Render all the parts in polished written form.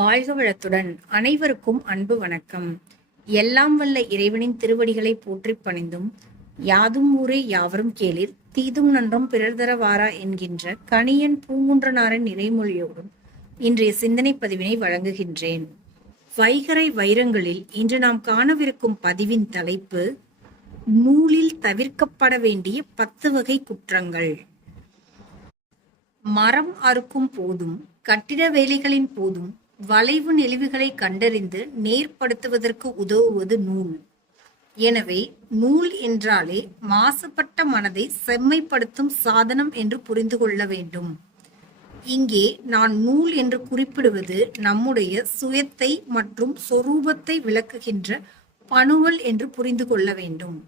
வாழ்க வளத்துடன் அனைவருக்கும் அன்பு வணக்கம். எல்லாம் வல்ல இறைவனின் திருவடிகளை போற்றிப் பணிந்தும், யாதும் ஊரே யாவரும் கேளிர் தீதும் நன்றும் பிறர் தர வாரா என்கின்ற கணியன் பூங்குன்றனாரின் நிறைமொழியோடும் இன்றைய சிந்தனை பதிவினை வழங்குகின்றேன். வைகறை வைரங்களில் இன்று நாம் காணவிருக்கும் பதிவின் தலைப்பு, நூலில் தவிர்க்கப்பட வேண்டிய 10 வகை குற்றங்கள். மரம் அறுக்கும் போதும் கட்டிட வேலைகளின் போதும் வளைவு நெளிவுகளை கண்டறிந்து நேர்படுத்துவதற்கு உதவுவது நூல். எனவே நூல் என்றாலே மாசுபட்ட மனதை செம்மைப்படுத்தும் சாதனம் என்று புரிந்து கொள்ள வேண்டும். இங்கே நான் நூல் என்று குறிப்பிடுவது நம்முடைய சுயத்தை மற்றும் சொரூபத்தை விளக்குகின்ற பணுவல் என்று புரிந்து கொள்ள வேண்டும்.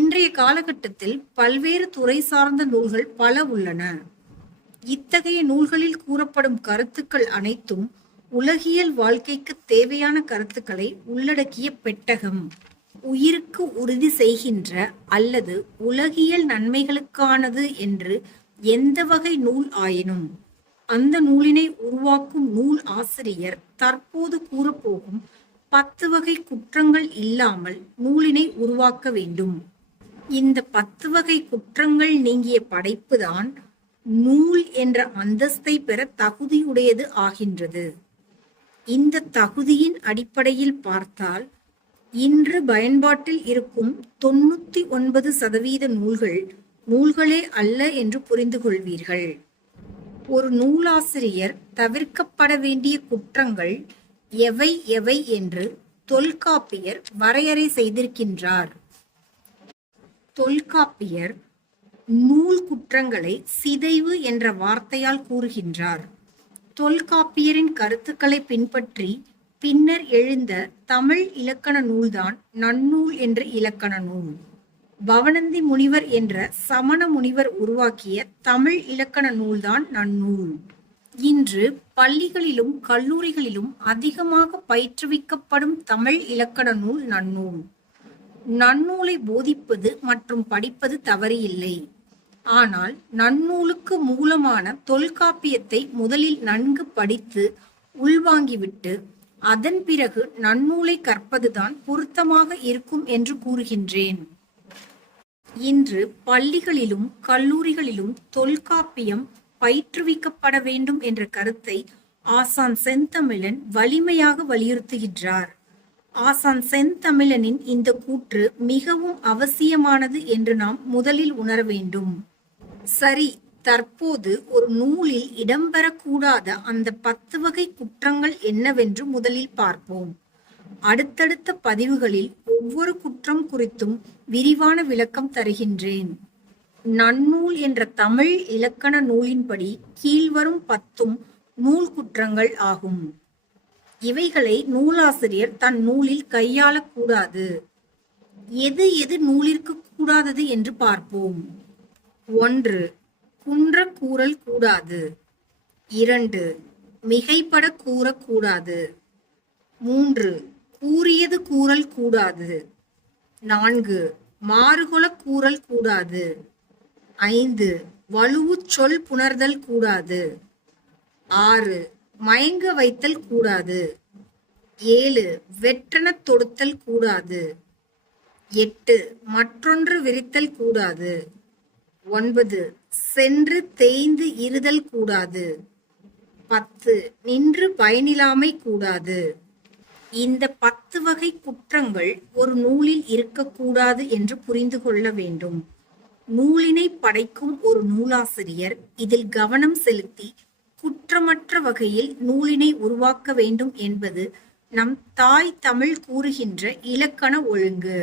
இன்றைய காலகட்டத்தில் பல்வேறு துறை சார்ந்த நூல்கள் பல உள்ளன. இத்தகைய நூல்களில் கூறப்படும் கருத்துக்கள் அனைத்தும் உலகியல் வாழ்க்கைக்கு தேவையான கருத்துக்களை உள்ளடக்கிய பெட்டகம். உயிருக்கு உறுதி செய்கின்ற அல்லது உலகியல் நன்மைகளுக்கானது என்று எந்த வகை நூல் ஆயினும் அந்த நூலினை உருவாக்கும் நூல் ஆசிரியர் தற்போது கூறப்போகும் 10 வகை குற்றங்கள் இல்லாமல் நூலினை உருவாக்க வேண்டும். இந்த 10 வகை குற்றங்கள் நீங்கிய படைப்புதான் நூல் என்ற அந்தஸ்தை பெற தகுதியுடையது ஆகின்றது. இந்த தகுதியின் அடிப்படையில் பார்த்தால், இன்று பயன்பாட்டில் இருக்கும் 99% நூல்கள் நூல்களே அல்ல என்று புரிந்து கொள்வீர்கள். ஒரு நூலாசிரியர் தவிர்க்கப்பட வேண்டிய குற்றங்கள் எவை எவை என்று தொல்காப்பியர் வரையறை செய்திருக்கின்றார். தொல்காப்பியர் நூல் குற்றங்களை சிதைவு என்ற வார்த்தையால் கூறுகின்றார். தொல்காப்பியரின் கருத்துக்களை பின்பற்றி பின்னர் எழுந்த தமிழ் இலக்கண நூல்தான் நன்னூல் என்ற இலக்கண நூல். பவணந்தி முனிவர் என்ற சமண முனிவர் உருவாக்கிய தமிழ் இலக்கண நூல்தான் நன்னூல். இன்று பள்ளிகளிலும் கல்லூரிகளிலும் அதிகமாக பயிற்றுவிக்கப்படும் தமிழ் இலக்கண நூல் நன்னூல். நன்னூலை போதிப்பது மற்றும் படிப்பது தவறு இல்லை. ஆனால் நன்னூலுக்கு மூலமான தொல்காப்பியத்தை முதலில் நன்கு படித்து உள்வாங்கிவிட்டு அதன் பிறகு நன்னூலை கற்பதுதான் பொருத்தமாக இருக்கும் என்று கூறுகின்றேன். இன்று பள்ளிகளிலும் கல்லூரிகளிலும் தொல்காப்பியம் பயிற்றுவிக்கப்பட வேண்டும் என்ற கருத்தை ஆசான் செந்தமிழன் வலிமையாக வலியுறுத்துகின்றார். ஆசான் செந்தமிழனின் இந்த கூற்று மிகவும் அவசியமானது என்று நாம் முதலில் உணர வேண்டும். சரி, தற்போது ஒரு நூலில் இடம்பெறக்கூடாத அந்த 10 வகை குற்றங்கள் என்னவென்று முதலில் பார்ப்போம். அடுத்தடுத்த பதிவுகளில் ஒவ்வொரு குற்றம் குறித்தும் விரிவான விளக்கம் தருகின்றேன். நன்னூல் என்ற தமிழ் இலக்கண நூலின்படி கீழ்வரும் 10 நூல் குற்றங்கள் ஆகும். இவைகளை நூலாசிரியர் தன் நூலில் கையாளக்கூடாது. எது எது நூலிற்கு கூடாதது என்று பார்ப்போம். 1. குன்ற கூறல் கூடாது. 2. மிகைப்பட கூறக்கூடாது. 3. கூறியது கூறல் கூடாது. 4. மாறுகொள கூறல் கூடாது. 5. வலுவு சொல் புணர்தல் கூடாது. 6. மயங்க வைத்தல் கூடாது. 7. வெற்றென தொடுத்தல் கூடாது. 8. மற்றொன்று விரித்தல் கூடாது. 9. சென்று தேய்ந்து இருதல் கூடாது. 10. நின்று பயனிலாமை கூடாது. இந்த 10 வகை குற்றங்கள் ஒரு நூலில் இருக்கக்கூடாது என்று புரிந்து கொள்ள வேண்டும். நூலினை படைக்கும் ஒரு நூலாசிரியர் இதில் கவனம் செலுத்தி குற்றமற்ற வகையில் நூலினை உருவாக்க வேண்டும் என்பது நம் தாய் தமிழ் கூறுகின்ற இலக்கண ஒழுங்கு.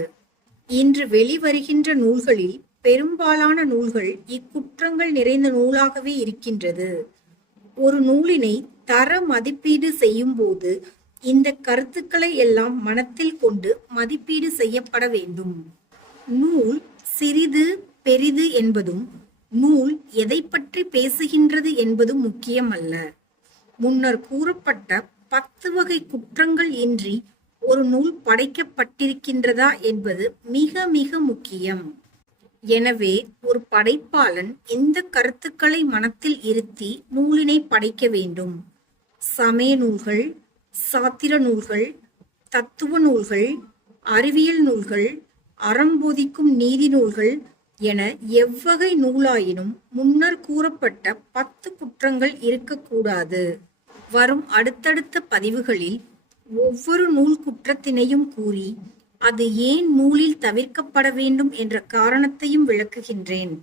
இன்று வெளிவருகின்ற நூல்களில் பெரும்பாலான நூல்கள் இக்குற்றங்கள் நிறைந்த நூலாகவே இருக்கின்றது. ஒரு நூலினை தர மதிப்பீடு செய்யும் போது இந்த கருத்துக்களை எல்லாம் மனத்தில் கொண்டு மதிப்பீடு செய்யப்பட வேண்டும். நூல் சிறிது பெரிது என்பதும் நூல் எதை பற்றி பேசுகின்றது என்பதும் முக்கியமல்ல. முன்னர் கூறப்பட்ட 10 வகை குற்றங்கள் இன்றி ஒரு நூல் படைக்கப்பட்டிருக்கின்றதா என்பது மிக மிக முக்கியம். எனவே ஒரு படைப்பாளன் இந்த கருத்துக்களை மனத்தில் இருத்தி நூலினை படைக்க வேண்டும். சமய நூல்கள், சாத்திர நூல்கள், தத்துவ நூல்கள், அறிவியல் நூல்கள், அறம் போதிக்கும் நீதி நூல்கள் என எவ்வகை நூலாயினும் முன்னர் கூறப்பட்ட 10 குற்றங்கள் இருக்கக்கூடாது. வரும் அடுத்தடுத்த பதிவுகளில் ஒவ்வொரு நூல் குற்றத்தினையும் கூறி அது ஏன் நூலில் தவிர்க்கப்பட வேண்டும் என்ற காரணத்தையும் விளக்குகின்றேன்.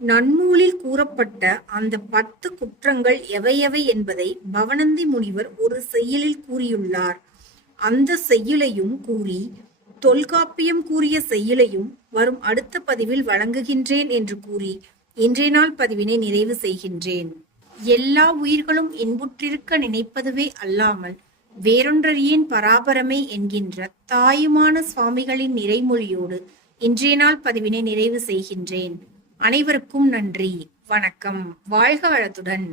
நன்னூலில் கூறப்பட்ட அந்த 10 குற்றங்கள் எவையவை என்பதை பவணந்தி முனிவர் ஒரு செய்யுளில் கூறியுள்ளார். அந்த செய்யுளையும் கூறி தொல்காப்பியம் கூறிய செய்யுளையும் வரும் அடுத்த பதிவில் வழங்குகின்றேன் என்று கூறி இன்றைய நாள் பதிவினை நிறைவு செய்கின்றேன். எல்லா உயிர்களும் இன்புற்றிருக்க நினைப்பதுவே அல்லாமல் வேறொன்றறியேன் பராபரமே என்கின்ற தாயுமான சுவாமிகளின் நிறைமொழியோடு இன்றைய நாள் பதிவினை நிறைவு செய்கின்றேன். அனைவருக்கும் நன்றி. வணக்கம். வாழ்க வளத்துடன்.